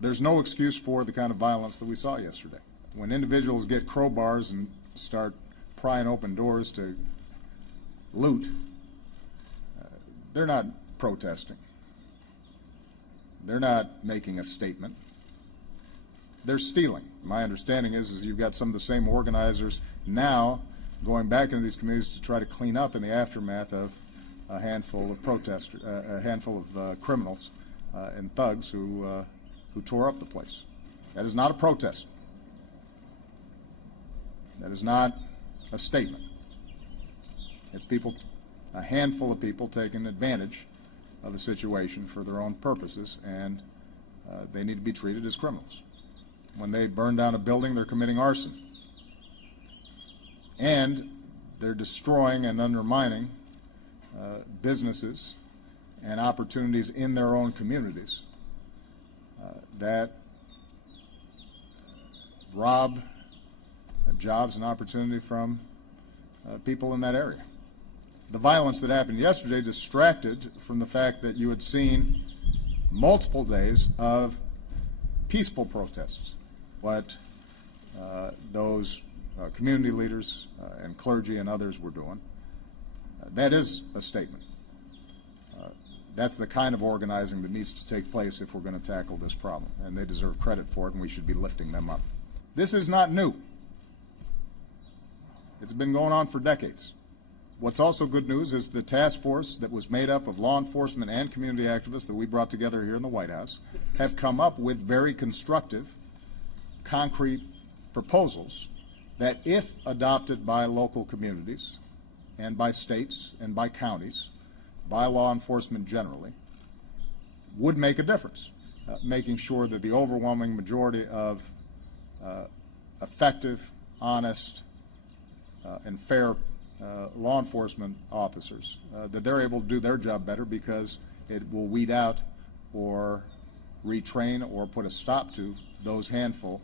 There's no excuse for the kind of violence that we saw yesterday. When individuals get crowbars and start prying open doors to loot, they're not protesting. They're not making a statement. They're stealing. My understanding is you've got some of the same organizers now going back into these communities to try to clean up in the aftermath of a handful of protesters, a handful of criminals and thugs who tore up the place. That is not a protest. That is not a statement. It's people, a handful of people taking advantage of a situation for their own purposes, and they need to be treated as criminals. When they burn down a building, they're committing arson. And they're destroying and undermining businesses and opportunities in their own communities that rob jobs and opportunity from people in that area. The violence that happened yesterday distracted from the fact that you had seen multiple days of peaceful protests. What those community leaders and clergy and others were doing, that is a statement. That's the kind of organizing that needs to take place if we're going to tackle this problem, and they deserve credit for it, and we should be lifting them up. This is not new. It's been going on for decades. What's also good news is the task force that was made up of law enforcement and community activists that we brought together here in the White House have come up with very constructive, concrete proposals that, if adopted by local communities and by states and by counties, by law enforcement generally, would make a difference, making sure that the overwhelming majority of effective, honest, and fair law enforcement officers, that they're able to do their job better because it will weed out or retrain or put a stop to those handful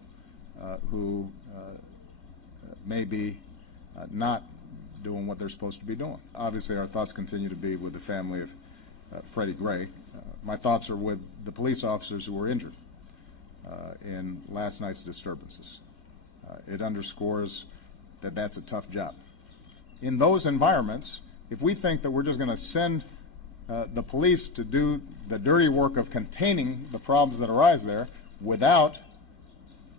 who may be not doing what they're supposed to be doing. Obviously, our thoughts continue to be with the family of Freddie Gray. My thoughts are with the police officers who were injured in last night's disturbances. It underscores that that's a tough job. In those environments, if we think that we're just going to send the police to do the dirty work of containing the problems that arise there without,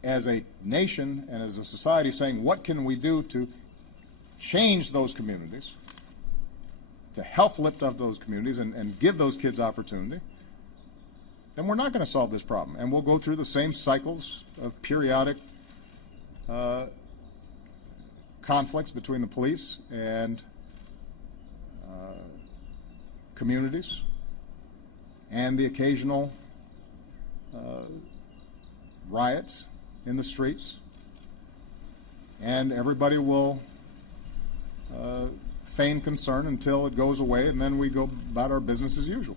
as a nation and as a society, saying what can we do to change those communities, to help lift up those communities and give those kids opportunity, then we're not going to solve this problem. And we'll go through the same cycles of periodic conflicts between the police and communities, and the occasional riots in the streets, and everybody will feign concern until it goes away, and then we go about our business as usual.